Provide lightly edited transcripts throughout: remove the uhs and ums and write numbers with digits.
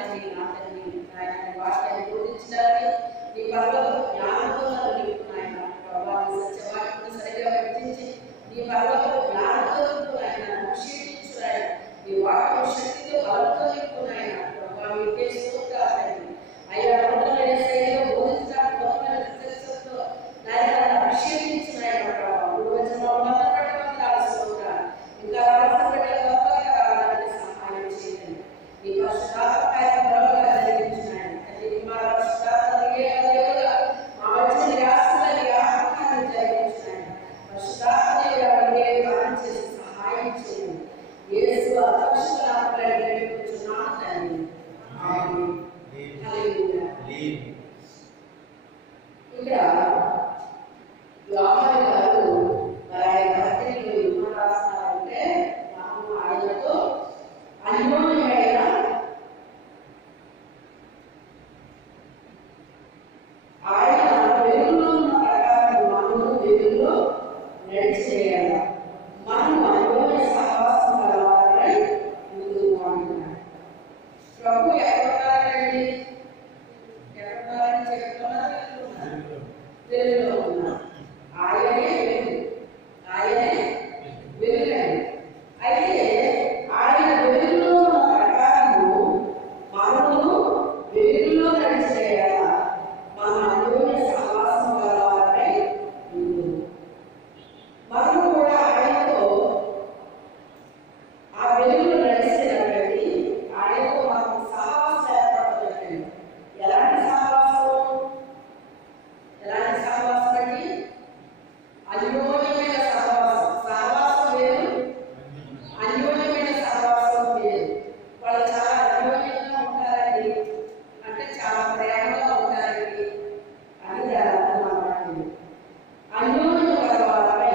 తండ్రి నా తండ్రి ఆయన వాక్యాన్ని బోధించడానికి నీ పరలోక జ్ఞానంతో నన్ను నింపు నాయన ప్రభా నీ సత్యవాక్యం సరిగ్గా విభజించి నీ పరలోక జ్ఞానంతో నింపు నాయన అభిషేకించు నాయన నీ వాక్యం శక్తితో బలంతో నింపు నాయన ప్రభా మీకే స్తోత్రాలు తండ్రి అయ్యా నూతనమైన శైలిలో బోధించడానికి నూతనమైన ప్రత్యక్షతతో నాయన అభిషేకించు నాయన ప్రభా మూడు వచనాలు వందనాలు స్తోత్రాలు ఇంకా సహాయం చేయండి నీ పరిశుద్ధాత్మ కార్యక్రమాలుగా జరిగించున్నాను అది మా పరిశుద్ధాత్మగా మా వచ్చిన రాష్ట్రాన్ని ఆత్మకాన్ని జరిగించున్నాను పరిశుద్ధాత్మగా దానం చేసి సహాయం చేయండి యేసు అపరిశుద్ధ నామములో వేడుకుంటున్నాను తండ్రి ఆమేన్ హల్లెలూయా. ఇక్కడ యోహాను గారు ఆయన పత్రికలో ఏమని రాస్తున్నారంటే మనము ఆయనతో అన్యోన్యమైన ఆయన వెలుగులో ఉన్న ప్రకారం మనము వెలుగులో నడిచేయాలి మనము అన్యోన్య సహవాసం కలవాలని ముందుకు అంటున్నాడు. ప్రభు ఎక్కడున్నారండి? ఎక్కడున్నారని చెప్తున్నారు వెలుగులో ఉన్నారు. ఆయనే వెలుగు, ఆయనే వెలుగండి. అయితే ఆయన వెలుగులో ఉన్న ప్రకారము మనము వెలుగులో నడిచేయాల మన అన్యోన్య సహవాసం కలవాలని మనము కూడా ఆయనతో ఆ వెలుగులో నడిచేటటువంటి ఆయనతో మనకు సహవాసం ఏర్పడుతున్నట్టు. ఎలాంటి సహవాసం? ఎలాంటి సహవాసం అండి? అన్యోన్యమైన సహవాసం. సహవాసం వేరు, అన్యోన్యమైన సహవాసం వేరు. వాళ్ళు చాలా అన్యోన్యంగా ఉంటారండి అంటే చాలా ప్రేమగా ఉంటారండి అని దాని అర్థం అన్నమాట. అన్యోన్యం కలవాలపై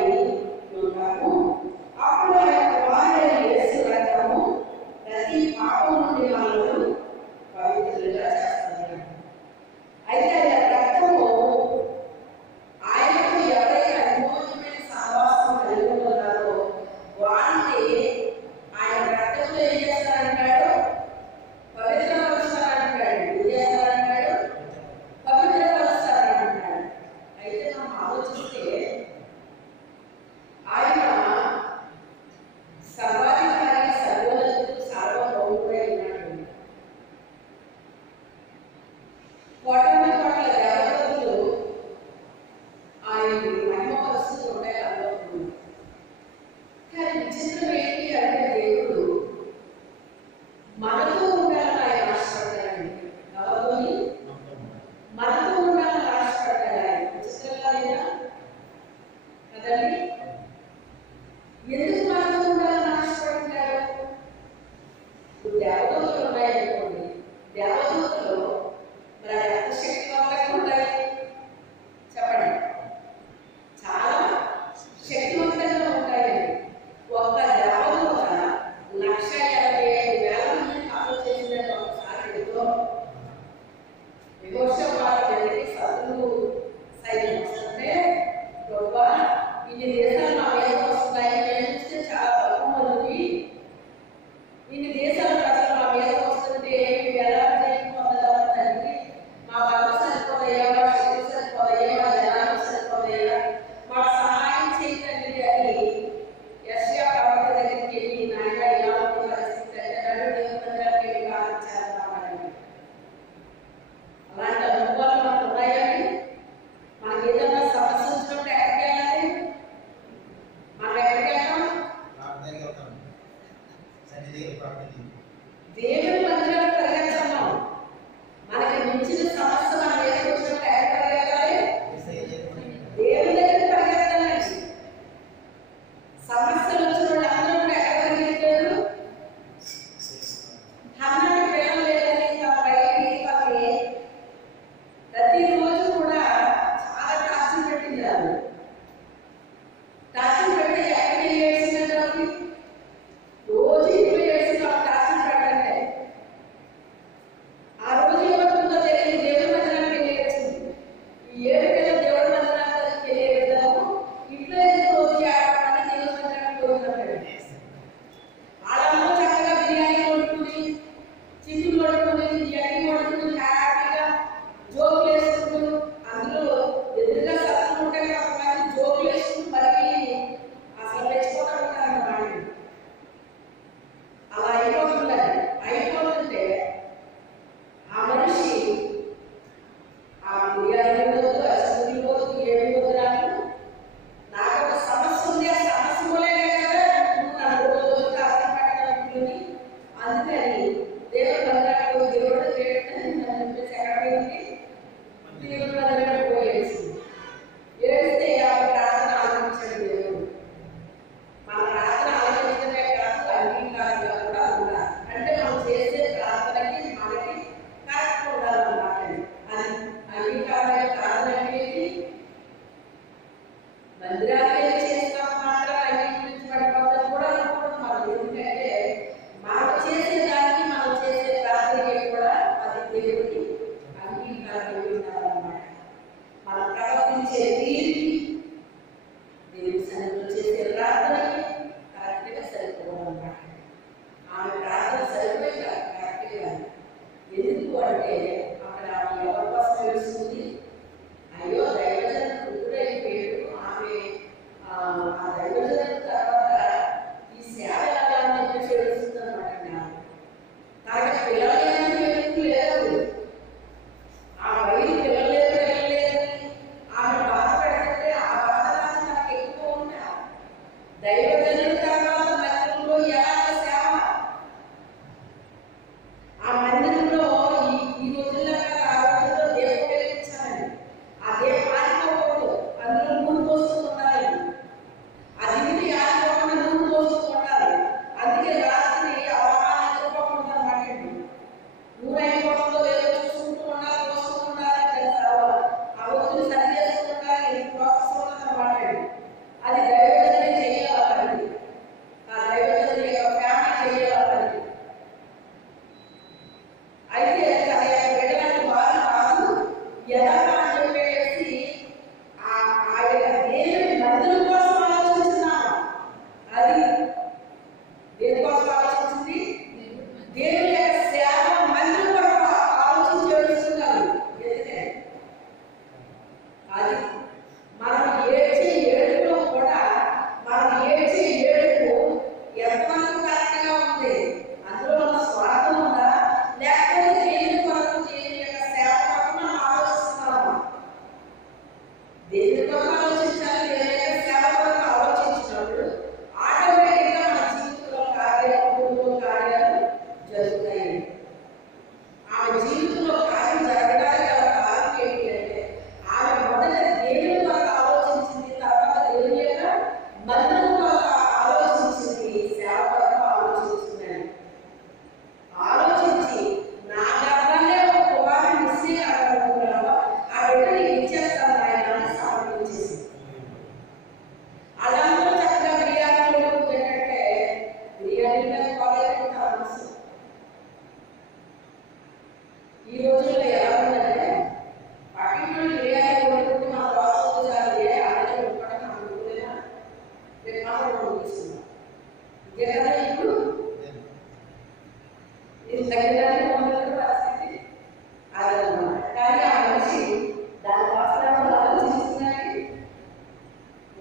ఉంటాము. అప్పుడు ఆయన కుమారుడైన యేసు రక్తము ప్రతి పాపం నుండి మనల్ని పవిత్రులుగా చేస్తుంది. అయితే ఆ రక్తము ఆయనకు ఎవరైతే అన్యోన్యమైన సహవాసం కలిగి ఉన్నారో వారిని ఆయన రక్తంలో ఏం చేస్తారంటాడు? పవిత్రపరుస్తారంటాడు. ఏం చేస్తారంటాడు? పవిత్రపరుస్తారంటాడు. అయితే మనం ఆలోచిస్తే ఆయన సర్వాధికారి, సర్వోన్నతుడు, సార్వభౌముడై ఉన్నాడు. కోటాను కోట్ల దేవతలు ఆయన్ని మహిమపరుస్తూ ఉంటాయి అనుకుంటున్నాను. కానీ విచిత్రం ఏంటి అంటే దేవుడు మనతో ఉండాలని ఆయన ఆశపడతాడండి. ఎవరితోని? మనతో ఉండాలని ఆశపడతాడు ఆయన. విచిత్రంగా లేదా కదండి? ఎందుకు మనతో ఉండాలని ఆశపడతాడు? ఇప్పుడు దేవదూతలు ఉన్నాయనుకోండి, దేవదూతలు మరి ఎంత శక్తివంతంగా ఉంటాయి చెప్పండి. చాలా శక్తివంతంగా ఉంటాయండి. ఒక్క దేవదూత 1,85,000 మంది కాపులు చేసినట్టు ఒకసారి విమోచనవారికి శత్రువు సైన్యం వస్తుంటే గొప్ప ఇన్ని దేశాలు మా మీద వస్తున్నాయి నేను చూస్తే చాలా తక్కువ మంది ఇన్ని దేశాల ప్రజలు మా మీద వస్తుంటే ఎలా పొందగలం తండ్రి? మా బలం సరిపోదయ్యా, మా శక్తి సరిపోదయ్యా, మా జనాలు సరిపోదయ్యా, మాకు సహాయం చేయండి అని యెషయా ప్రవక్త దగ్గరికి వెళ్ళి నాయన ఇలా ఉంది పరిస్థితి అంటే దేవుని మందిరానికి వెళ్ళి ప్రార్థించాలి కావాలండి. అలాంటి అనుభవాలు మనకు ఉన్నాయండి. మనకి ఏదైనా సమస్య వచ్చినప్పుడు ఎక్కడికి వెళ్ళాలి? మనం ఎక్కడికి వెళ్తాం? దేవుని మందిరానికి పరిగెత్తాం. మనకి మించిన సమస్య మనం ఏదో వచ్చినప్పుడు ఎక్కడ పరిగెత్తాలి? దేవుని దగ్గరికి పరిగెత్తాలండి. సమస్యలు వచ్చినప్పుడు అందరూ కూడా ఎక్కడ పరిగెత్తారు? హన్నాకి పిల్లలు లేదని తన బయటికి ప్రతిరోజు కూడా చాలా టార్చర్ పెట్టింది. అది టార్చర్ పెట్టి ఎక్కడికి వేసిందంటే రోజు ఇంట్లో వేసిన టార్చర్ పెట్టండి. ఈ రోజుల్లో ఎలా ఉందంటే పట్టింపులు వేయాలి కొనుక్కుంటే మన వాస్తవం చాలు ఏ ఆలోచన ఉండడం మనం అనుకోలేదా రేపు మాత్రం తీసుకున్నాం ఇదే కదా ఇప్పుడు ఇది తగ్గిన పరిస్థితి అదనమాట. కానీ ఆ మనిషి దాని వాస్తవాలు ఆలోచిస్తున్నాయి,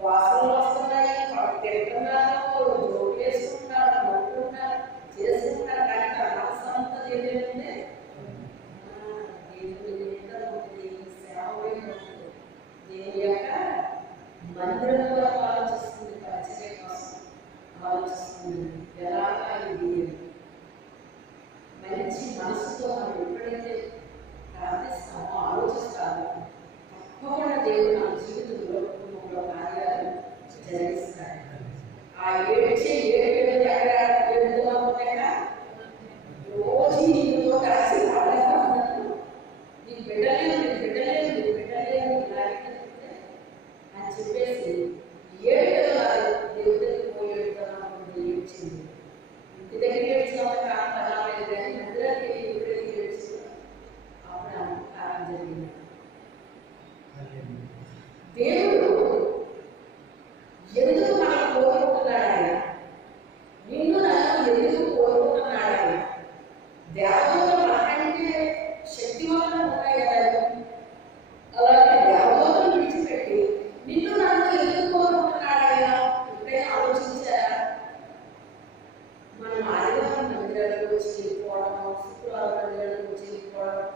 వాసనలు వస్తున్నాయి, వాళ్ళు తింటున్నారు, జోడు వేసుకుంటున్నారు, నవ్వుకుంటున్నారు, చేసుకుంటున్నారు. కానీ తన మనసు అంతా ఏదైతే దేవుని యొక్క మందిరం వరకు ఆలోచిస్తుంది, పరిచర్య కోసం ఆలోచిస్తుంది. ఎలాగా ఇది మంచి మనసుతో మనం ఎప్పుడైతే ప్రార్థిస్తామో ఆలోచిస్తామో తప్పకుండా దేవుడు మన జీవితంలో కుటుంబంలో కార్యాలు జరిగిస్తాడు. ఆ ఏడ్చే ఏడు ఎక్కడ ఏడుగా ఉంటాయా రోజు నీతో కలిసి ఆడగా ఉన్నట్టు నీ బిడ్డలేదు అని చెప్పేసి ఏడుగా దేవుడి దగ్గర పోయి ఏడ్చింది. ఇంటి దగ్గర ఏడ్చినంత కాలం పర్వాలేదు కానీ మందిరానికి ఎప్పుడైతే ఏడ్చిందో అప్పుడు ఆమె కాలం జరిగింది. దేవుడు ఎందుకు మనం కోరుకుంటున్నాడు ఆయన? నిన్ను నన్ను ఎందుకు కోరుకుంటున్నాడు ఆయన? దేవదూతలు మనకంటే శక్తివంతంగా ఉంటాయి కదా, అలాగే దేవదూతలు విడిచిపెట్టి నిన్ను నన్ను ఎందుకు కోరుకుంటున్నాడు ఆయన? ఎప్పుడైనా ఆలోచించారా? మనం ఆదివారం మందిరాలకు వచ్చి వెళ్ళిపోవడం, శుక్రవారం మందిరాలకు వచ్చి వెళ్ళిపోవడం,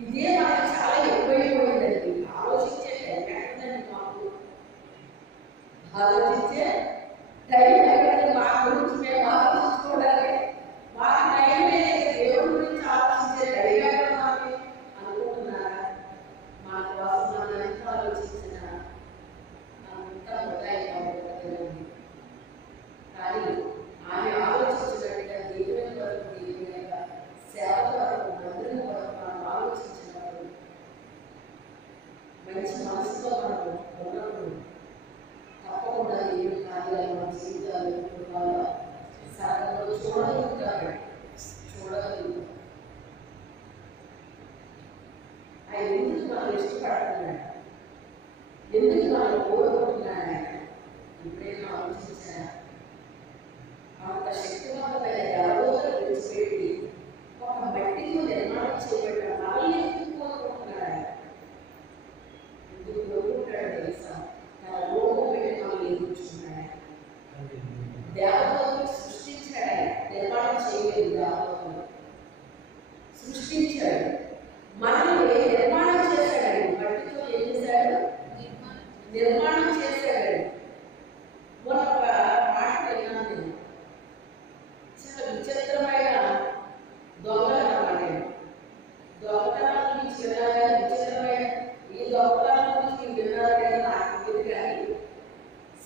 ఇదే మనకు చాలా ఎక్కువైపోయిందండి. ఆలోచించే టైం ఎక్కడండి మాకు? ఆలోచించే టైం ఎక్కడండి? మా గురించి మేము ఆలోచించుకోవడానికి మాకు టైం లేదు. దేవుడి గురించి ఆలోచించే టైం ఎక్కడ మాకు అనుకుంటున్నారా? మా కోసం మనం ఎంత ఆలోచించినా అంతా మొదలైపోతుంది. కానీ ఆమె ఆలోచించినట్టుగా దేవుని వరకు, దేవుని యొక్క సేవ వరకు, మందిరం వరకు మనం ఆలోచించినప్పుడు, మంచి మనసుతో మనకు ఉన్నప్పుడు తప్పకుండా దేవుని కార్యాలు మన జీవితాలు కుటుంబాల సరళంలో చూడగలుగుతాడు. ఆయన ఎందుకు మనం ఇష్టపడుతున్నాడు, ఎందుకు మనం కోరుకుంటున్నాడు ఆయన? ఎప్పుడైనా ఆలోచించారా? అంత శక్తివంతమైన దేవదూతలు విడిచిపెట్టి ఒక మట్టితో నిర్మాణం చేయబడిన మనల్ని ఎందుకు కోరుకుంటున్నాడు? ఎందుకు కోరుకుంటాడు తెలుసా? తన రూపం పెట్టి మనల్ని ఎదుర్కొంటున్నాడు. దేవదూతలు సృష్టించాడు, నిర్మాణం చేయలేదు. దేవదూతలు సృష్టించాడు, మనల్ని నిర్మాణం చేశాడు. మట్టితో ఏం చేశాడు? నిర్మాణం చేశాడు. మొన్న ఒక మాట విన్నాను నేను, చాలా విచిత్రమైన దొంగతనం. దొంగతనాల గురించి విన్నాను కానీ విచిత్రమైన ఈ దొంగతనాల గురించి విన్నాను కానీ నాకు తెలియదు. కానీ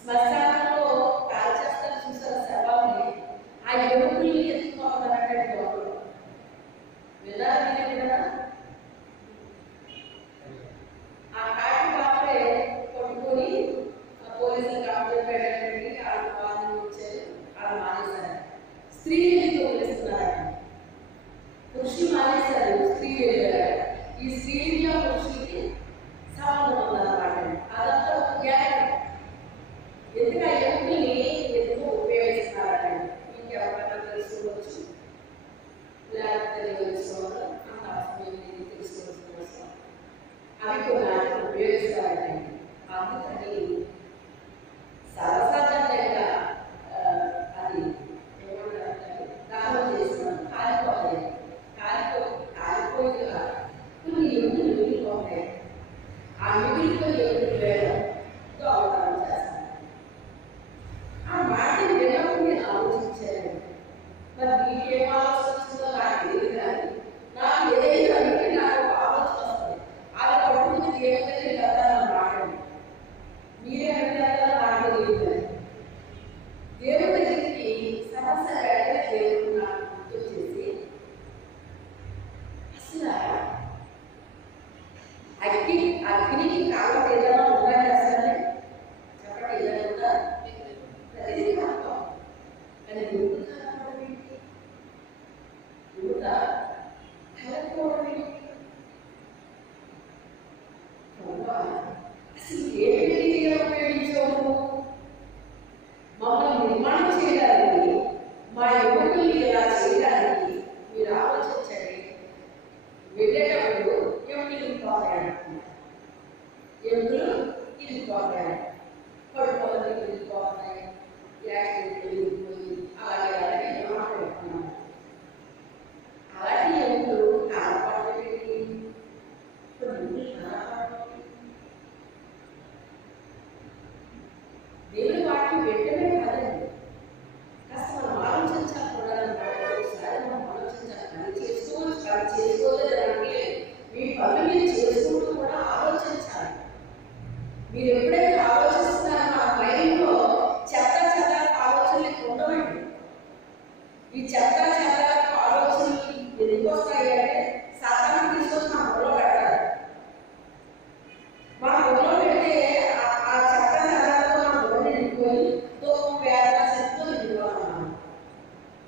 శ్మశానంలో కాల్చేస్తారు చూసారు శవాన్ని, ఆ ఎముకల్ని ఎత్తుకోవాలన్నట్టు దొంగలు విన్నారు. నేను కూడా ఆ కాటి బాబే కొట్టుకొని పోలీసులు కంప్లైంట్ పెట్టడానికి వాళ్ళు వార్నింగ్ ఇచ్చారు. వాళ్ళు మానేశారు. స్త్రీలు వదిలేస్తున్నారట, పురుషులు మానేశారు, స్త్రీలు వెళ్ళారు. ఈ స్త్రీలో పురుషులకి సంబంధం ఉందన్నమాట. అదంతా ఒక గ్యాప్. ఎందుకు ఆ ఎముకల్ని ఎందుకు ఉపయోగిస్తున్నారట? మీకు ఎవరికైనా తెలుసుకోవచ్చు, లేకపోతే తెలుసుకోవాలి, అంత అవసరం తెలుసుకోవాల్సిన అవసరం. అవి కొన్ని ఉపయోగిస్తారటండి. అందుకని సరసాధారణంగా అది ఏమంటారు, దానం చేస్తున్నాను కాలిపోతాయి, కాలిపోయిగా కొన్ని ఎముకలు మిగిలిపోతాయి. ఆ మిగిలిపోయి ఎముకలు వేయడం దొంగతనం చేస్తాను. ఆ మాటలు విన్నప్పుడు నేను ఆలోచించాను. మరి మీకేం ఆలోచన వచ్చిందో నాకు తెలియదు, కానీ నాకు ఏదైనా అంటే నాకు ఒక ఆలోచన వస్తుంది. అది పడుతుంది దేవుడి కదా నా మాటలు మీరేమంటారా నాకు తెలియదు. దేవుడి దగ్గరికి సమస్య వెళ్ళగా దేవుడు నాకు గుర్తు చేసి అసలు అగ్నికి కాలం ఏదైనా ఉందండి? అసలు చెప్పండి, ఏదైనా ఉందా? ప్రతిదీ కాలం. కానీ దేవుడు కాలం ఏంటి? చెత్త చెత్త ఆలోచనలు ఎందుకు వస్తాయి అంటే సాతాను తీసుకొచ్చి మన బుర్రలో పెట్టాలి. మన బుర్రలో పెడితే ఆ చెత్త చెత్తతో మన బుర్ర నిండిపోయి దుఃఖం వేదన చెత్త నిండిపోతున్నాం.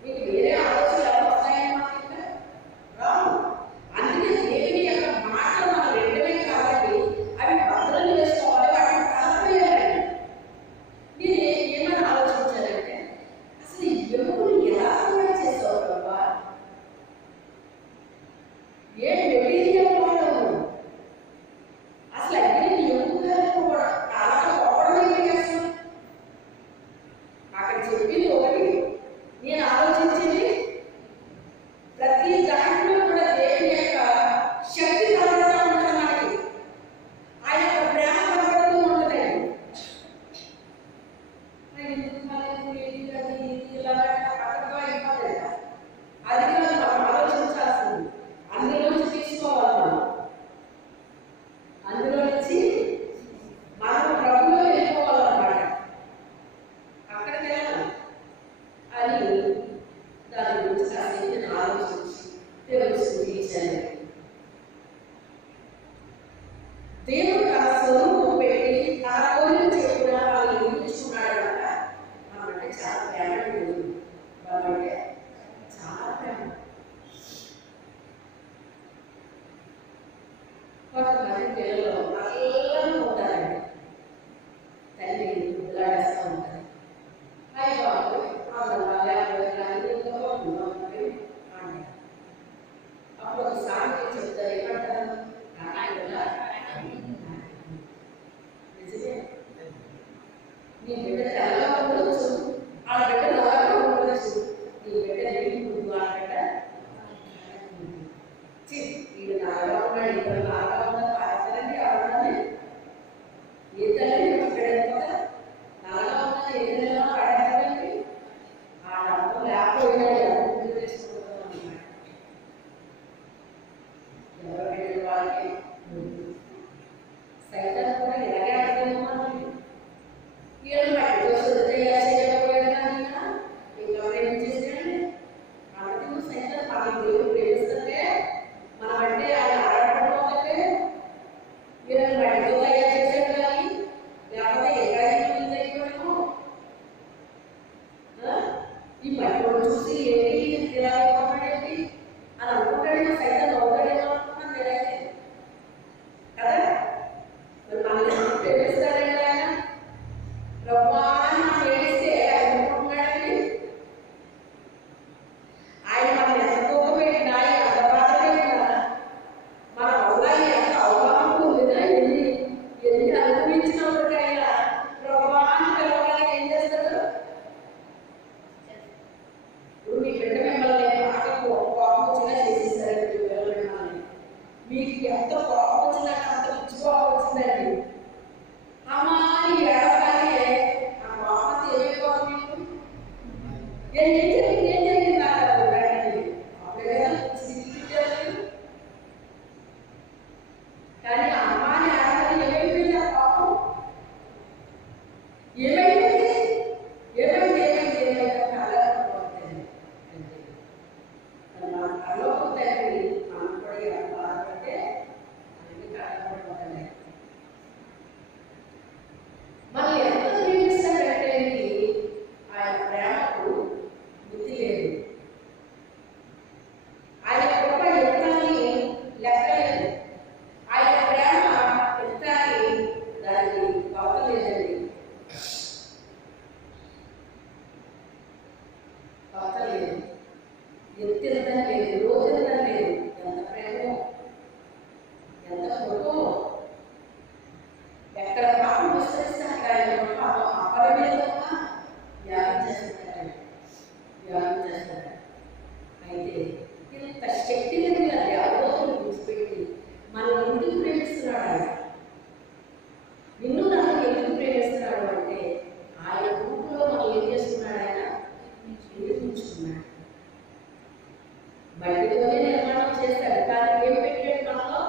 మీకు వేరే ఆలోచనలు ఎలా వస్తాయని మాకు రావు. అందుకే దేవుని యొక్క మాటలు మనం వినడమే కాబట్టి అవి భద్రం చేసుకోవాలి, వాటిని కలపేయాలి. నేను ఏమని ఆలోచించానంటే అసలు ఎముకలు ఎలా తయారు చేస్తావు బాబా? ఏ మెటీరియల్ వాడవు? అసలు అగ్ని ఎముకలు కూడా కాలంలో పోవడమే కష్టం. అక్కడ చెప్పింది ఒకటి, నేను ఆలోచించింది ప్రతి దాంట్లో కూడా దేవుని యొక్క శక్తి కనబడుతూ ఉంటుంది. మనకి ఆయన యొక్క ప్రేమ కనబడుతూ ఉంటుంది. ఎందుకు కాలేదు ఏంటి అది ఇలా అక్కడగా అయిపోతుంది. అది కాదు మనం ఆలోచించాల్సింది. అందులోంచి తీసుకోవాలి. అందులో నుంచి మనం ప్రభులో వెళ్ళిపోవాలన్నమాట. అక్కడికి వెళ్ళాలి అని దాని గురించి కాసేపు నేను ఆలోచించి తెలుసుకుని ఇచ్చాను. దేవుడు తన స్వరూపం పెట్టి తన కోరిక చేయకుండా వాళ్ళు నిర్మించుకున్నాడు కనుక మనమంటే చాలా ప్రేమ. వాళ్ళంటే చాలా ప్రేమ. కొంతమంది పిల్లలు నల్లగా ఉంటారండి. తల్లి ముద్దులాడేస్తూ ఉంటుంది. అయ్యి బాబు అప్పుడు ఒక సామెత చెప్తారు. ఏమంటారు? నిజమే. నీ బిడ్డ తెల్లగా ఉండొచ్చు, ఆ బిడ్డ నల్లగా ఉండొచ్చు. నీ బిడ్డ నీటి ముందు ఆ బిడ్డ వీడు నల్లగా ఉన్నాడు, ఇక్కడ నల్లగా ఉన్నాడు, పాడతారండి ఎవరన్నా ఏ తల్లి పెట్టాడు కదా. నల్లగా ఉన్నది ఏ తల్లిలో పడతారండి. ఆ డబ్బు లేకపోయినా ఎవరు చేసుకుంటాం అన్నమాట. ఎవరు పెట్టిన వాళ్ళకి సైతం కూడా ఇలాగే అర్థమవుతుంది. వీళ్ళు బయటకు చేయకపోయాడు కానీ ఇంకా ప్రేమ చేసేయండి. కాబట్టి నువ్వు సైతం మన దేవుడు ప్రేమిస్తుంటే మనం అంటే ఆయన ఆడపడిపోతే వీళ్ళని బయటకు తయారు చేశాడు కానీ లేకపోతే ఎక్కడ అయిపోయాము. ఈ బయట చూసి ఏంటి ఇలా అయిపోతాడేంటి అని అనుకుంటాడేమో, సైతం అవుతాడేమో అనుకుంటున్నాను నేనైతే కదా. మరి మనల్ని ప్రేమిస్తాడండి ఆయన. బ్రహ్మాన్ని మనం ప్రేమిస్తే ఆయన అనుకుంటున్నాడండి. ఆయన మనం ఎంత తూకం పెట్టినా ఎంత బాధ పెట్టినా మన వల్ల ఎంత అవగాహన పొందినా ఎన్ని అనుభవించినప్పటికైనా బ్రహ్మాన్ని పిలవడానికి ఏం చేస్తాడు? ఇప్పుడు మీ బిడ్డ మిమ్మల్ని బాగా కోపం వచ్చినా చేసేసారండి. మీ పిల్లలు మిమ్మల్ని మీకు ఎంత కోపం వచ్చిందంటే అంత పిచ్చి కోపం వచ్చిందండి. అమ్మాయి ఏడవగానే ఆ కోపం ఏమైపోతుంది? మీకు ఏం జరిగింది నాకు అప్పుడే కదా కానీ అమ్మాయి ఏడవగానే ఏమైపోయింది? ఆ కోపం ఏమైపోయింది? అలోపు తండ్రి మనం కూడా ఎలా బాధపడితే అన్ని కారణపడిపోతాయి. మనం ఎంత ప్రేమిస్తాడంటే ఆయన ప్రేమకు బుద్ధి లేదు. ఆయన కృప ఎంతని లెక్కలేదు. ఆయన ప్రేమ ఎంతని దానికి కొరత లేదండి. కొరత లేదు, ఎత్తెంత లేదు, రోజంత లేదు. ఎంత ప్రేమో, ఎంత కృపో. ఎక్కడ పాపం విస్తరిస్తే అక్కడ ఆయన పాపం అపరమేదమ్మా ధ్యానం చేస్తాడు. అయితే ఇంత శక్తి కలిగిన దేవతను విడిచిపెట్టి మనం ఎందుకు ప్రేమిస్తున్నాడు? ఆయన నిన్ను నన్ను ఎందుకు ప్రేమిస్తున్నాడు అంటే ఆయన రూపంలో మనం ఏం చేస్తున్నాడు? ఆయన నిర్మించుకున్నాడు. బయటతోనే నిర్మాణం చేశాడు కానీ ఏం పెట్టాడు మనలో?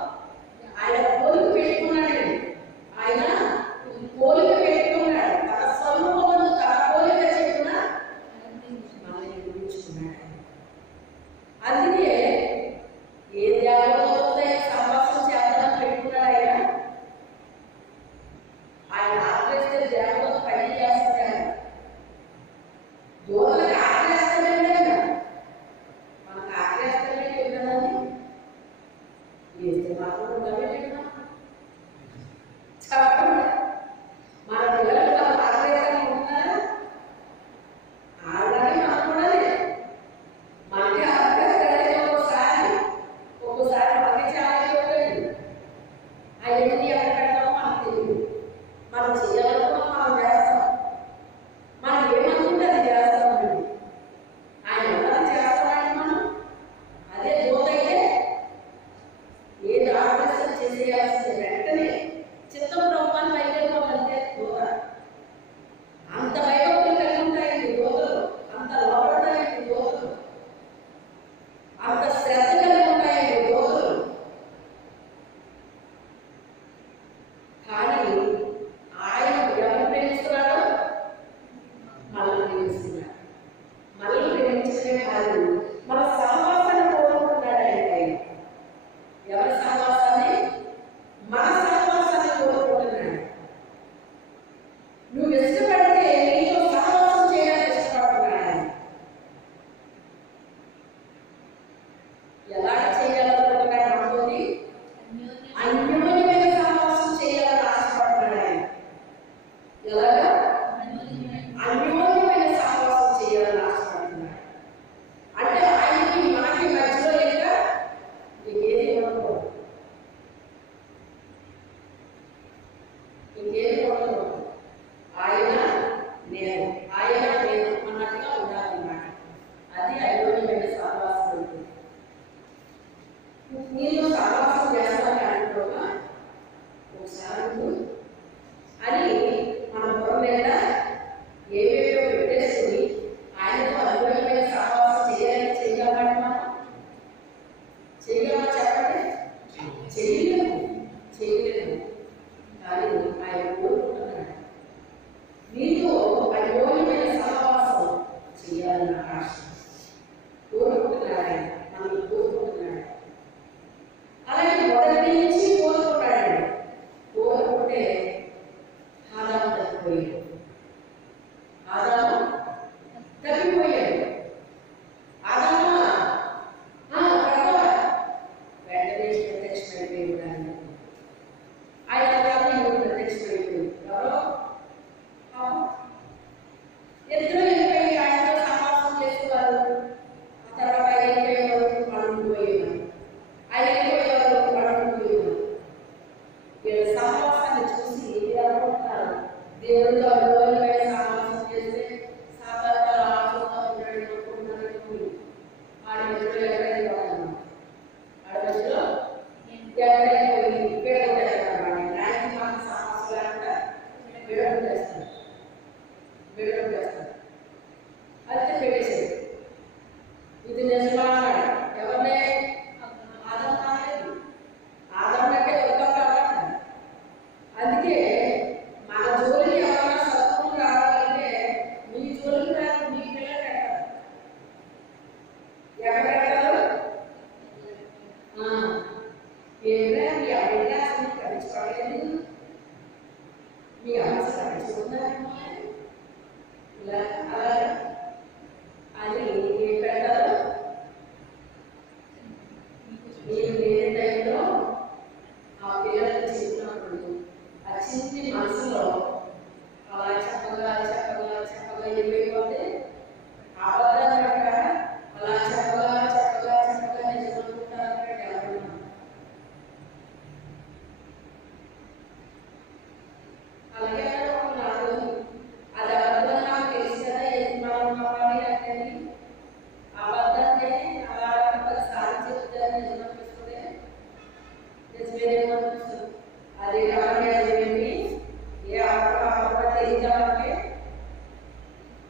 ఆయన పోలిక పెట్టుకున్నాడండి. ఆయన పోలిక పెట్టుకున్నాడు. తన స్వరూపంలో తన పోలిక చెప్పిన మనల్ని నిర్మించుకున్నాడు. కాదు, మన సహవాసాన్ని కోరుకుంటున్నాడు ఆయన. ఎవరి సహవాసాన్ని? మన సహవాసాన్ని కోరుకుంటున్నాడు. నువ్వు ఇష్టపడితే నీతో సహవాసం చేయడానికి ఇష్టపడుతున్నాడు. ఎలా చేయాలనుకుంటున్నాడు? మనతోని అన్యోన్యమైన సహవాసం చేయాలని ఆశపడుతున్నాడు ఆయన. ఎలాగా? అన్యోన్యమైన సహవాసం చేయాలని ఆశపడుతున్నాడు. అంటే ఆయనకి మనకి మధ్యలో ఇంకా ఇంకేది ఉండదు, ఇంకేది ఉండదు. ఆయన నేను, ఆయన నేను అన్నట్టుగా ఉండాలన్నమాట. అది అన్యోన్యమైన సహవాసం ఉంటుంది. నీలో సహవాసం చేస్తానని అంటున్నా ఒకసారి అని మన బుర్ర మీద ఏవేవో పెట్టేసుకుని ఆయనతో అన్యోన్యమైన సహవాసం చేయగలమంటే మనం చేయగలమా? చెప్పండి. చేయలేము. కానీ ఆయన కోరుకుంటున్నాడు నీతో అన్యోన్యమైన సహవాసం చేయాలన్న ఆశ కోరుకుంటున్నాడు ఆయన. మనం కోరుకుంటున్నాడు. అలాగే మొదటి నుంచి కోరుకుంటాడు. కోరుకుంటే ఆదాము తప్పిపోయాడు. ఆదాము వెంటనే ప్రత్యక్షమైపోయాడు. ఆయన ప్రత్యక్షమైపోయాడు. ఎవరో ఇద్దరు వెళ్ళిపోయి ఆయనతో సహవాసం చేసేవారు. ఆ తర్వాత వెళ్ళిపోయేవారు, పడుకుపోయేవారు. ఆయన వెళ్ళిపోయేవారు, పడుకుపోయేవారు. వీళ్ళ సహవాసాన్ని చూసి అనుకుంటున్నారు, దేవుడితో అన్యోన్యమైన సహవాసం చేస్తే సాధారణ ఆలోచన ఉంటాడు అనుకుంటున్నారు. ఆడ మధ్యలో ఎక్కడైనా ఆడ మధ్యలో ఎక్కడైనా పోయి విడవ చేస్తారు. ఆయన మాకు సహవాసం లేకుండా విడవ చేస్తారు. అయితే పెట్టేసాడు. ఇది నిజమా అన్నాడు. ఎవరినే? ఆదాము కాలేదు. ఆదాము అంటే వెళ్తాం కాబట్టి. అందుకే మన జోలికి ఎవరైనా శత్రువులు రావాలంటే మీ జోలికి రాదు, మీ పిల్లలు పెట్టారు. ఎక్కడ పెట్టారు? ఏమైనా మీ అభిగా అసలు కలుసుకోలేదు, మీ అమ్మ కలుసుకున్నారేమో ఇలా అలాగే అని ఏం పెట్టారు? మీరు లేని టైంలో ఆ పిల్లలకు చెప్పినప్పుడు ఆ చిన్ని మనసులో అలా చెప్పగా ఏమైపోతే అబద్ధాలు అంటారా? అలా చెప్పగా నిజమనుకుంటారంటే ఎవరున్నా అలాగే నాకు అది అబద్ధం నాకు తెలుసు కదా, ఎందుకు కావాలి అంటే అబద్ధాన్ని అలా సారి చెప్తారు. నిజమనిపిస్తుంది, నిజమేనేమో అనిపిస్తుంది. అది నిజమేమి ఏ అబద్ధం తెలియదామంటే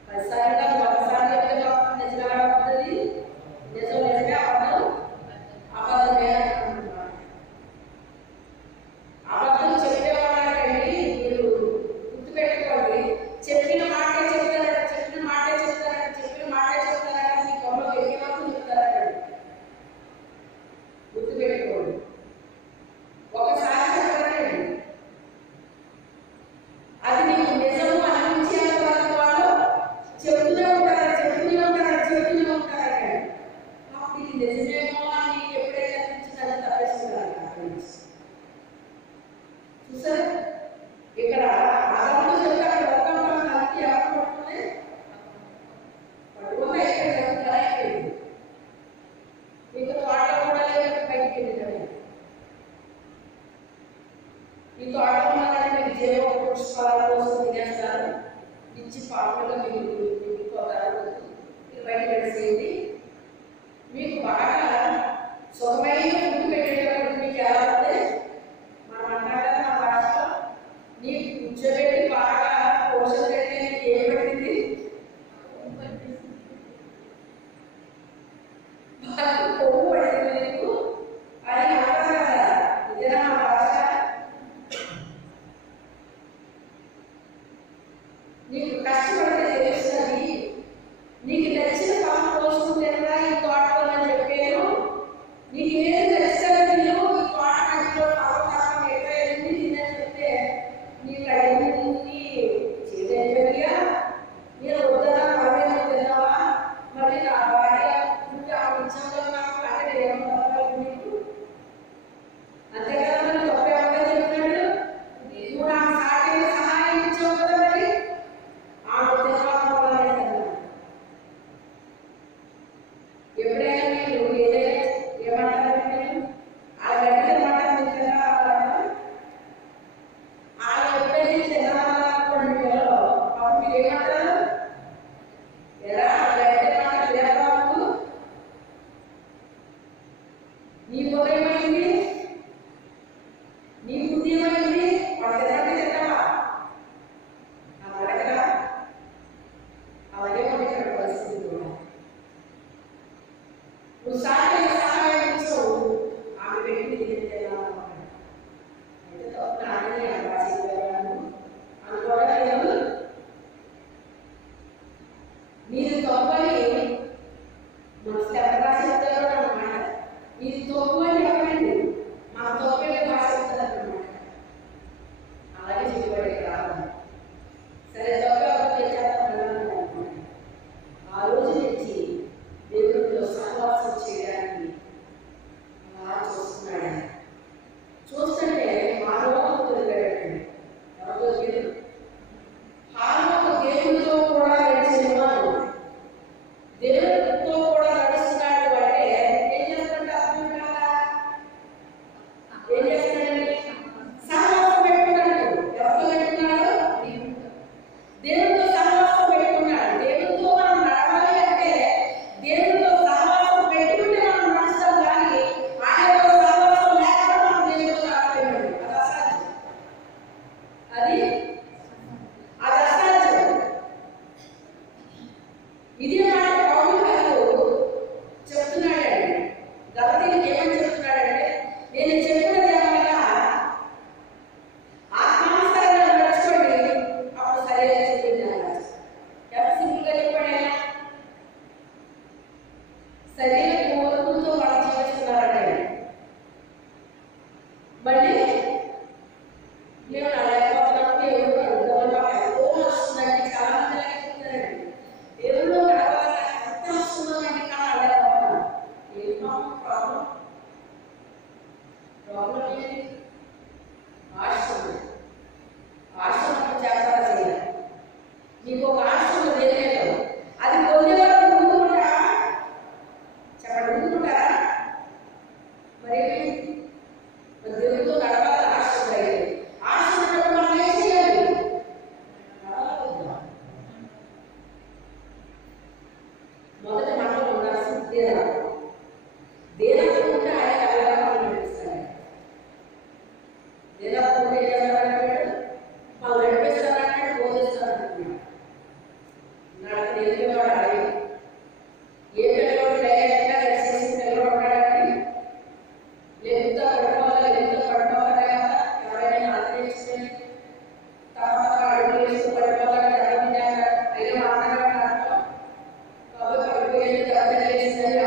10 సార్లు 1 సార్లు చెప్తే నిజమే అవుతుంది. నిజమే అబద్ధమే అనుకుంటున్నాను. అబద్ధం చెప్పేవాళ్ళండి మీరు గుర్తుపెట్టుకోండి. చెప్పిన మాటే చెప్తారట మీ కొమ్మలో ఎన్ని వరకు చెప్తారటండి. గుర్తుపెట్టుకోండి. ఒకసారి చెప్పారండి, అది నీకు నిజము అనిపించేంత వరకు వాళ్ళు చెప్తూనే ఉంటారటండి. అప్పుడు ఇది నిజమేమో అని ఎప్పుడైతే అనిపించింది అది తప్పేసుకుంటారు. చూసారు ఇక్కడ ఆదాముతో చెప్తే అక్కడ ఒక్కొక్క కలిసి ఎవరు పట్టుకుని ఇక్కడ చెప్తారా అయిపోయింది. మీకు తోట కూడా లేదు, బయటికి వెళ్ళి ఈ తోట ఉన్నారంటే మీరు జీవ పుష్పాల కోసం తినేస్తారు, ఇచ్చి పాపలో మిగిలిపోతారు. మీరు బయట పెట్టేసేయండి. మీకు బాగా సుఖమైన ఫుడ్ పెట్టేటప్పుడు మీకు ఎలా ఉంది? మనం అంటారు కదా నా భాషలో, నీకు కూర్చోబెట్టి బాగా పోషణ పెట్టే నీకు ఏం పెట్టింది? కొవ్వు పడుతుంది నీకు అని అంటారు కదా. ఇదేనా నా భాష? నీకు కష్టపడితే తెలుస్తుంది. నీకు నచ్చిన పనులు కోసం తినడానికి ఎప్పుడైనా మీరు ఏదైనా ఏమంటారు మీరు ఆ గంటల మాట మీరు తినాలంటారు. ఆ ఎప్పుడైతే తినాలనుకోండి పిల్లలు అప్పుడు మీరు ఏమంటారు? ఎలా గంటల మాట తినబాకు, నీ పొగమైంది, నీ బుద్ధి ఏమైంది, వాడు తినబట్టి తింటావా అని అడగరా? అలాగే మనకి ఇక్కడ పరిస్థితి కూడా. నువ్వు సహాయం ఇచ్చావు, ఆమె పెట్టి తినేలాగా అయితే తప్పు నాని అనిపించాను అనుకోవడం. మీరు తప్పని మనసు ఎక్కడ చెప్తారో అన్నమాట. ఇది తప్పు అని చెప్పండి, మన తప్పు బాగా చెప్తారు అన్నమాట. అలాగే చెప్పబడి రాదు. సరే తప్పు తెచ్చేస్తాను. ఆ రోజు నుంచి దేవుడితో సహవాసం చేయడానికి అలా చూస్తున్నాడు. చూస్తుంటే హానోకు దొరికాడండి. ఎవరితో దేవుడు? హానోకు దేవుడితో కూడా నడిచేవాడు. దేవుడితో కూడా నడుస్తున్నాడు అంటే ఏం చేస్తున్నాడు? అర్థం కాదా? ఏం చేస్తున్నాడండి? సహవాసం పెట్టుకున్నాడు. ఎవరితో పెట్టుకున్నాడు? దేవుడితో సహవాసం పెట్టుకున్నాడు. దేవుడితో మనం నడవాలి అంటే దేవుడితో సహవాసం పెట్టుకుంటే మనం నడుస్తాం, కానీ ఆయనతో సహవాసం లేకుండా మనం దేవుడితో నడవలేము. అది అసాధ్యం. ఇదే మాట పౌలు గారు చెప్తున్నాడండి. గలతీయులకు ఏమని చెప్తున్నాడంటే, నేను చెప్పినది ఏమనగా ఆత్మానుసారంగా నడుచుకోండి, అప్పుడు సరైన చెప్పింది అన్నారు. ఎంత సింపుల్గా చెప్పాడు ఆయన. శరీర కోరికలతో వాళ్ళు జీవిస్తున్నారంటే మళ్ళీ మేము నడలేకపోతున్నాం. దేవుడు అడుగుతామని మాకు ఎంతో వస్తుందండి. చాలా మంది లేకపోతున్నారండి. దేవుళ్ళు నడవాలి ఎంత వస్తుందండి, కానీ నడలేకపోతున్నాం. ఏం ప్రాబ్లం? ప్రాబ్లం ఏంటి? ఆశ ఉంది. ఆశ జాగ్రత్త చేయాలి. నీకు ఒక ఆశ ఉంది, తెలియదు. అది పొందే వరకు ముందుకుంటారా? చెప్పండి, ముందుకుంటారా? మరి దేవుడితో నడవాలి ఆశ ఉంది. ఆశ ఉన్నప్పుడు మనం ఏం చేయాలి? నడవద్దా? మొదటి మాటలో ఉండాల్సింది దేనత్వం. దేనత్వం ఉంటే ఆయన అలవాటు నడిపిస్తాడు. దేనత్వం ఉంటే ఏం చేస్తాడంటాడు? మనం నడిపిస్తానంటాడు, బోధిస్తానంటున్నాడు. నాకు తెలియవాడు అడిగి ఏ పిల్లవాడు డైరెక్ట్గా నడిచేసి పిల్లవాడు ఉన్నాడండి. లేకుండా పడుకోవాలి కదా. ఎవరైనా ఆశ్రయించుకొని తర్వాత అడుగు వేస్తూ పడుకోవాలని ఎవరైనా అయినా మాట్లాడాలి. కాబట్టి పడిపోయేది ఎవరైనా వేసిందని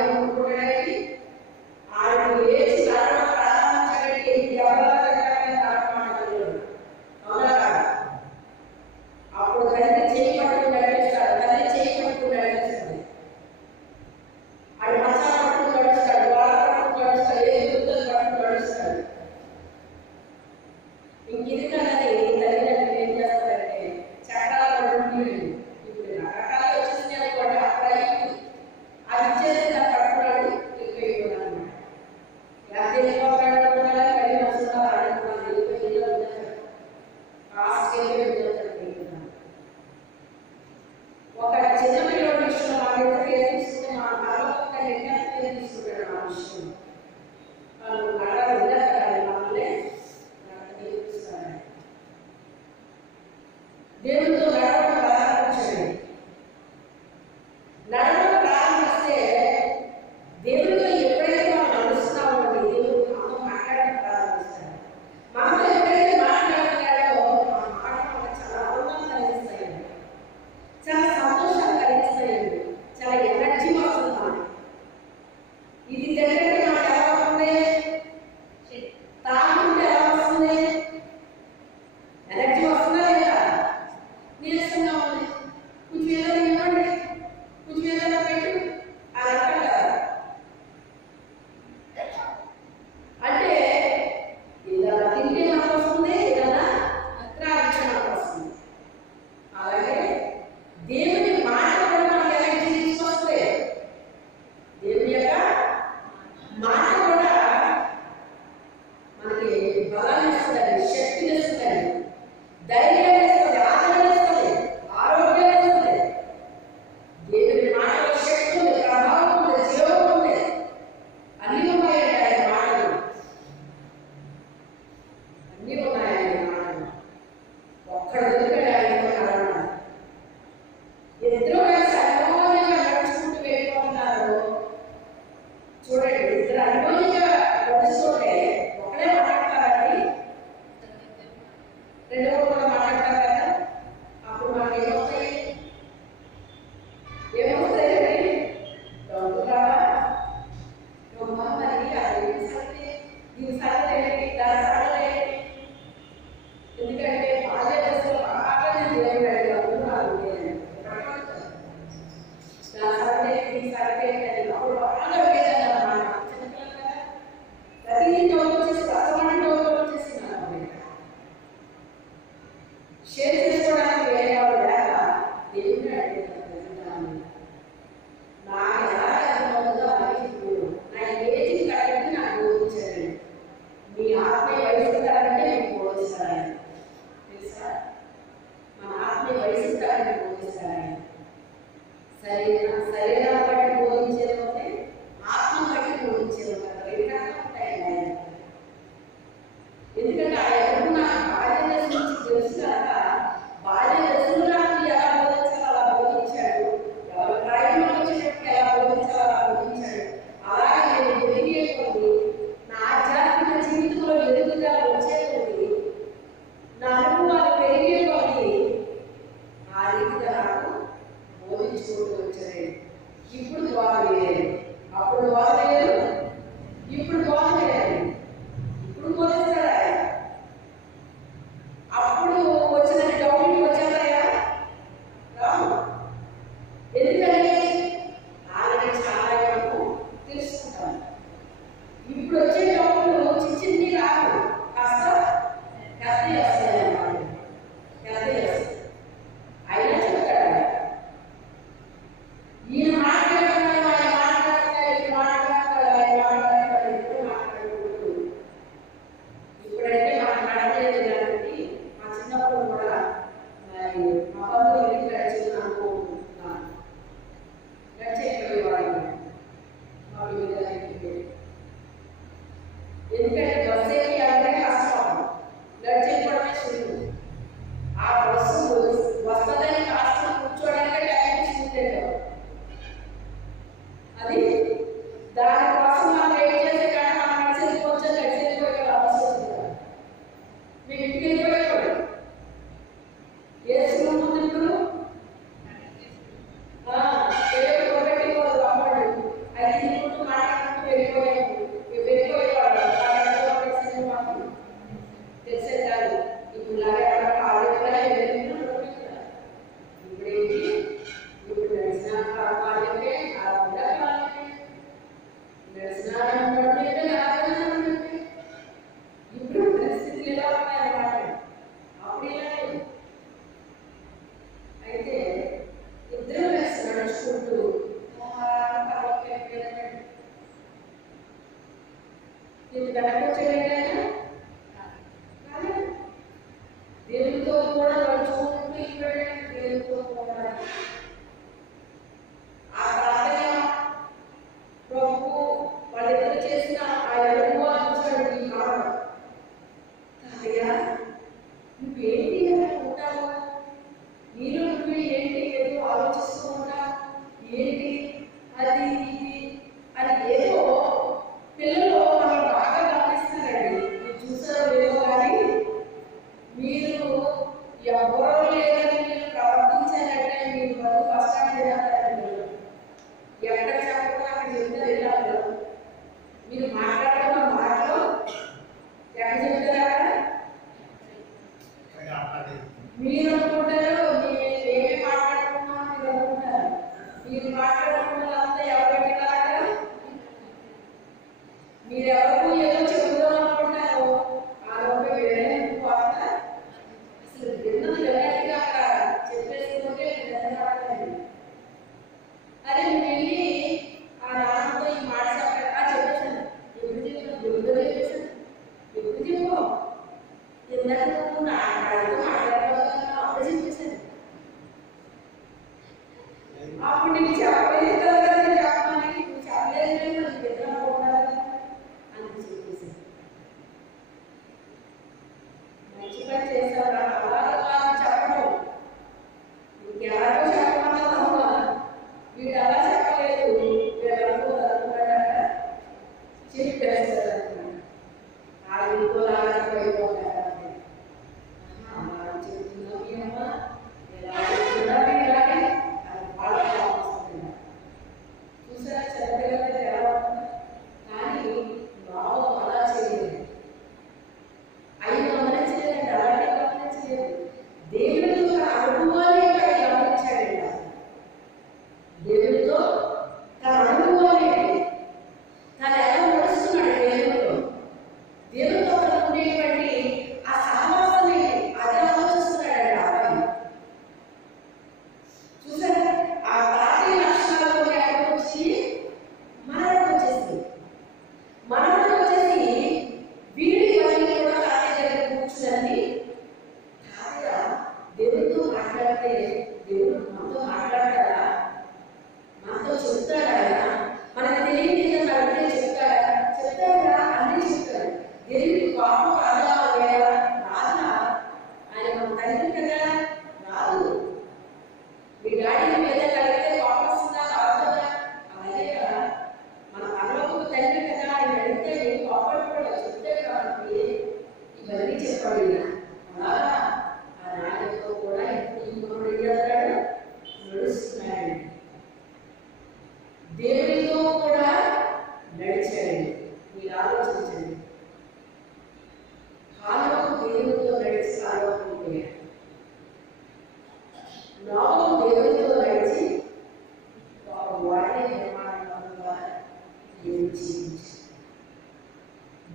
చూడండి, ఇద్దరు అనుభవంగా గడుస్తుంటే ఒకడే మాట్లాడతారండి, రెండో కూడా మాట్లాడతారు కదా. అప్పుడు మనకి ఏమొస్తాయి? డబ్బు రావా? మరి అది దీని సంగతి ఏంటి, దాని సంగతి ఏంటి? ఎందుకంటే బాల్య దశలో బాగా నేను దేవుడు అడిగినప్పుడు నాకు నా సంగతి ఏంటి, ఈ సంగతి ఏంటి అప్పుడు బాగా వేదన అన్నమాట. చిన్నపిల్లలు కదా, ప్రతి డబ్బు వచ్చేసి అసమాన డబ్బు వచ్చేసి నాకు షేర్ చేసుకోవడానికి వేరే వాళ్ళు లేక దేవుడిని అడిగినాను. నా ఎలా అర్థమవుతుందో అని ఇప్పుడు నా ఏజ్ కరెక్ట్ నాకు బోధించారండి. మీ ఆత్మీయ వయసు కరెక్టే మీకు బోధిస్తారని తెలుసా? మన ఆత్మీయ వయసు కరెక్ట్ బోధిస్తారని సరైన బట్టి బోధించేది ఒకటి, ఆత్మ బట్టి బోధించేది ఒకటి, రెండు రకాలు ఉంటాయి. ఎందుకంటే ఆ ఎవరు నాకు బాల్య దశ నుంచి తెలుసు కనుక బాల్య దశలో నాకు ఎలా బోధించాలో అలా బోధించాడు, ఎవరి ప్రాయంలో వచ్చేటప్పుడు ఎలా బోధించాలో అలా బోధించాడు. అలాగే నేను ఎదిగే కొద్ది, నా ఆధ్యాత్మిక జీవితంలో ఎదుగుదల వచ్చే కొద్ది, నా అనుభవాలు పెరిగే కొద్ది ఆ రీతిగా నాకు బోధించుకుంటూ వచ్చాడు. ఇప్పుడు ద్వారా లేదు, అప్పుడు ద్వారా లేదు, ఇప్పుడు ద్వారా లేదు, ఇప్పుడు బోధిస్తాడా? అప్పుడు వచ్చిన డౌట్ వచ్చారా? రావు. ఎందుకంటే ఆల్రెడీ చాలా వరకు తెలుసుకుంటాను. ఇప్పుడు వచ్చే డౌట్లు చిన్ని రాదు, కాస్త పెద్ద వస్తాయి అన్నమాట. పెద్ద వస్తాయి అయినా చెప్తాడు, ఈయన మాట్లాడుతున్నాడు, ఆయన మాట్లాడుతున్నాడు, ఇప్పుడు మాట్లాడుతాడు, ఆయన మాట్లాడుతాడు, ఇప్పుడు మాట్లాడుకుంటూ. ఇప్పుడంటే మనం నడవలేదు కాబట్టి మా చిన్నప్పుడు కూడా మరి మా బంధువులు ఇంటికి నడిచింది అనుకుంటున్నాను. నడిచేవాళ్ళు మా వివిధానికి, ఎందుకంటే బస్సు ఎక్కి అందరికీ కష్టం, నడిచేయడమే సులువు. ఆ బస్సు వస్తుందని కాస్త కూర్చోడానికి టైం తీసుకుంటాడు. అది దానికోసం మనం వెయిట్ చేసే కానీ మనం నడిచేది కొంచెం నడిచేదిపోయే అవసరం వస్తుంది. మీకు ఇంటికి వెళ్ళిపోయేవాడు ఏసుకున్న ముందు ఇప్పుడు పెట్టి అమ్మాడు అది తినుకుంటూ మాట్లాడుకుంటూ వెళ్ళిపోయేవాడు. మాత్రం తెలిసే కాదు. ఇప్పుడు లాగా కాలేజీ ఇప్పుడేంటి, ఇప్పుడు నడిచిన కాలేజే అలా కాలేజీ నడిచిన ఇప్పుడు పరిస్థితులు ఎలా ఉన్నాయన్నమాట. అప్పుడు ఇలా లేదు. అయితే ఇద్దరు కలిసి నడుచుకుంటూ ఇది వెనకొచ్చేటైనా దేవునితో కూడా నడుచుకుంటూ ఇక్కడ దేవునితో కూడా ఆ ప్రార్థన ప్రభు వాళ్ళిద్దరు చేసిన ఆ అనుభవాలు చూసాడు. ఈ కారణం అయ్యా నువ్వేంటి అనుకుంటావు, నీలో నువ్వు ఏంటి ఏదో ఆలోచిస్తూ ఉంటావు, ఏంటి అది ఇది అని ఏదో పిల్లలు మనం బాగా గమనిస్తారండి. మీరు చూసారో లేదో కానీ మీరు ఎవరో లేదని మీరు ప్రవర్తించారంటే మీరు బరువు కష్టాన్ని చేస్తారండి. ఎక్కడ చెప్పకుండా అక్కడ చెప్తారు. ఇలా మీరు మాట్లాడడం మాటలు ఎక్కడ చెప్తారా? మీరు అనుకుంటారు మేమే మాట్లాడుకున్నాం, మీరు అనుకుంటారు. మీరు మాట్లాడుకున్న అంతా ఎవరు పెట్టారా? మీరెవరు ఏదో చెబుదాం అనుకుంటారు, ఆ లోపే వేరే వార్త అసలు విన్నది వెళ్ళగా అక్కడ చెప్పేసుకుంటే అరే నువ్వు వెళ్ళి ఆ నాన్నతో ఈ మాట చెప్పాను చెప్పేసాను. ఎప్పుడు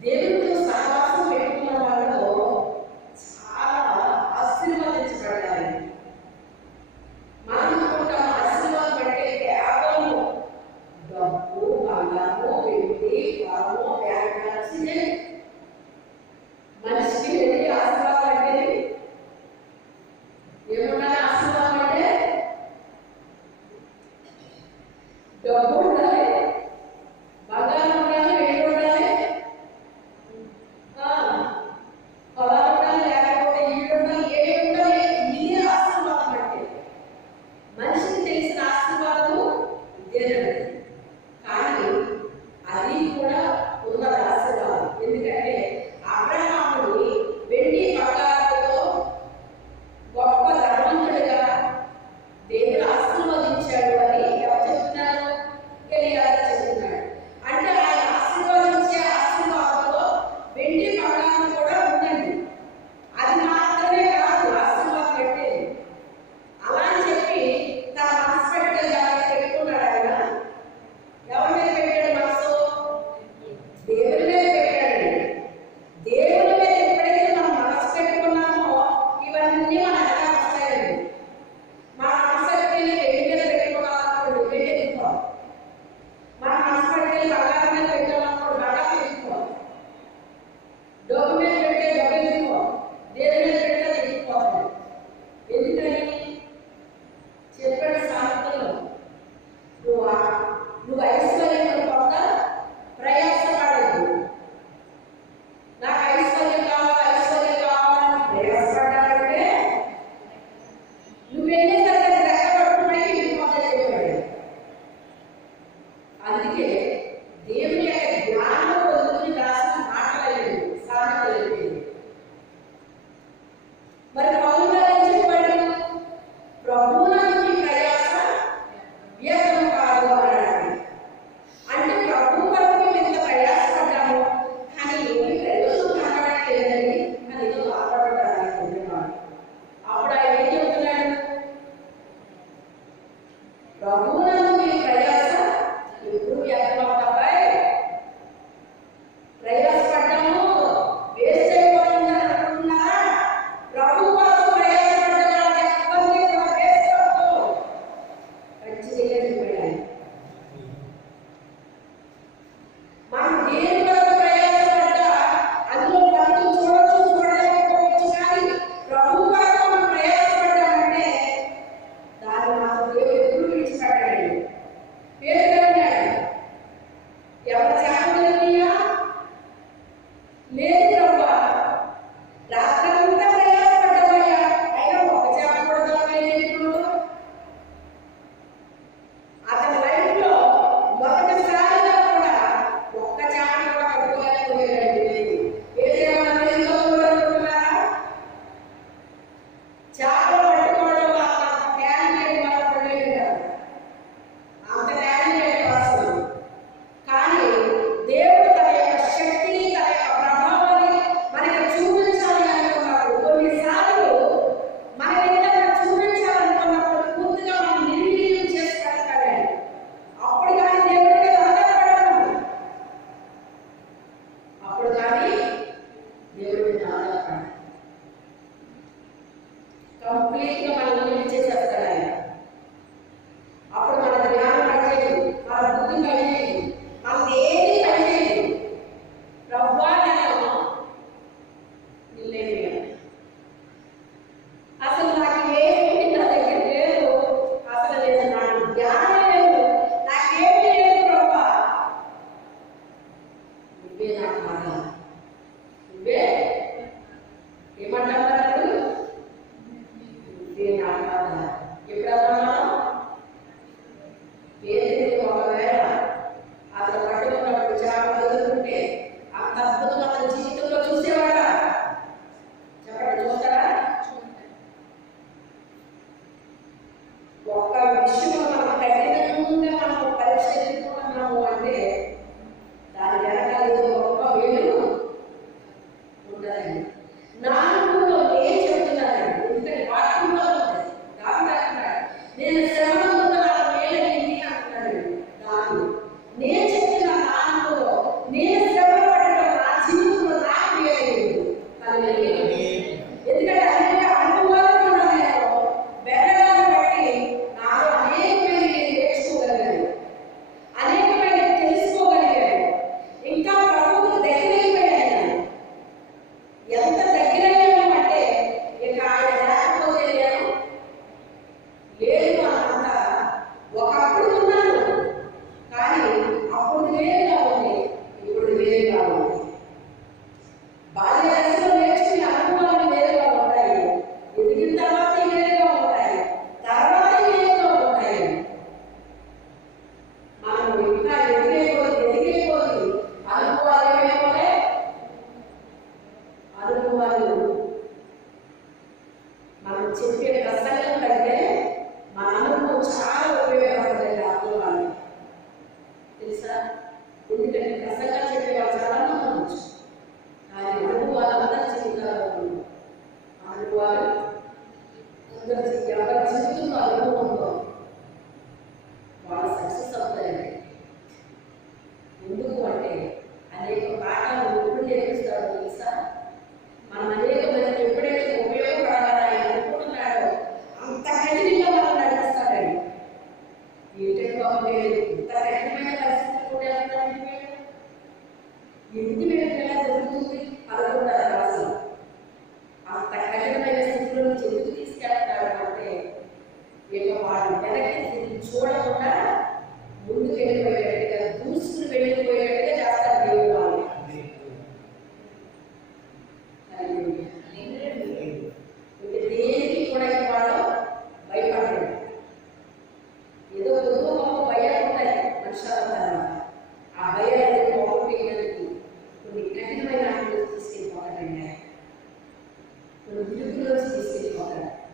దేవుడితో సహవాసం పెట్టుకున్న వాళ్ళలో చాలా ఆశీర్వదించబడ్డారు. మనం అనుకుంటాం ఆశీర్వాదం అంటే కేవలం డబ్బు, బంగారము, వెండి, వరము, బ్యాంక్ బ్యాలెన్స్ మనిషికి వెళ్ళి ఆశీర్వాదం అంటే ఏముండాలి? ఆశీర్వాదం అంటే డబ్బు ఉండాలి, బంగారం ఉండాలి, వెండి ఉండాలి, పొలాలు ఉండాలి, లేకపోతే ఇల్లు ఉండాలి, ఏమి ఉండాలి? ఇదే ఆశీర్వాదం అంటే. మనిషికి తెలిసిన ఆశీర్వాదము ఇదేనండి. కానీ అది కూడా ఉన్నది ఆశీర్వాదం. ఎందుకంటే అబ్రహాముని వెండి బంగారంతో గొప్ప ధనవంతుడిగా దేవుడు ఆశీర్వదించాడు అని ఎవరు చెప్తున్నారు? ఎలియాజరు చెప్తున్నాడు. అంటే ఆయన ఆశీర్వదించే ఆశీర్వాదంలో వెండి బంగారం కూడా ఉందండి. అది మాత్రమే కాదు ఆశీర్వాదం పెట్టేది. అలా అని చెప్పి తన మనసు పెట్టే దాన్ని పెట్టుకున్నాడు. ఆయన ఎవరి మీద పెట్టాడు మనసు? దేవుడి మీద పెట్టాడు. దేవుడి మీద ఎప్పుడైతే మనం మనసు పెట్టుకున్నామో ఇవన్నీ మన ఎలా వస్తాయండి. మన మనసు పెట్టి వెండి మీద పెట్టుకున్నామనుకోండి, వెండి ఎదుగుతాం. మన మనసు పెట్టి బంగారం మీద పెట్టామనుకోండి, బంగారం ఎదుగుతాం. డబ్బు మీద పెట్టే డబ్బు ఎదుగుతాం. దేవుడి మీద పెడితే అది ఎదిగిపోతుంది. ఎందుకని చెప్పాడు సామెతలో, నువ్వు ఐశ్వర్యం పొంద ప్రయాసపడద్దు. నాకు ఐశ్వర్యం కావాలని ప్రయాసపడ్డాడంటే నువ్వు వెళ్ళేసరికి రెక్కబట్టుకుని వెళ్ళిపోతాడు. అందుకే దేవుని యొక్క జ్ఞానం పొందుకుని రాసిన మాటలు సామెతలు. మరి పౌలు గారు ఏం చెప్పాడు? ప్రభువునందు నీ ప్రయాస వ్యర్థం కాదు అన్నాడు. అంటే ప్రభు కొరకు మేము ఇంత ప్రయాసపడ్డాము, కానీ ఏమి ప్రయోజనం కనబడట్లేదని అని ఏదో బాధపడ్డాడు. అప్పుడు ఆయన ఏం చెప్తున్నాడు? ప్రభువునందు నీ ప్రయాస ఎప్పుడు వ్యర్థం అవుతాయి. ప్రయాసపడ్డాము వేస్ట్ అయిపోతుందని అనుకుంటున్నారా? ప్రభు కోసం ప్రయాసపడ్డారు ఎవరిని కూడా వేస్ట్ అవుతాం. మంచిగా చెప్పాడు. మనం దేని కొరకు ప్రయాసపడ్డా అందులో ఫలితం చూడొచ్చు, చూడలేకపోవచ్చు. కానీ ప్రభు కొరకు మనం ప్రయాసపడ్డామంటే దాన్ని మాత్రం దేవుడు ఎప్పుడు విడిచిపెట్టాడు. పేరు అన్నాడు, ఎవరి చేపలయ్యా? లేదు ప్రభా, రాత్రంతా ప్రయాసపడ్డామయ్యా, అయినా ఒక చేప కూడా దొరకలేదు. అతని లైఫ్ లో మొదటిసారిగా కూడా ఒక్క చేప కూడా పట్టుకోలేకపోయాడు. ఏదేమన్నా అనుకుంటున్నారా? చేపలు పట్టుకోవడం అంత టాలెంటెడ్ వాళ్ళు లేదు కదా, అంత టాలెంటెడ్ పర్సన్. కానీ ఇరుకులోంచి తీసుకెళ్ళిపోతాడు.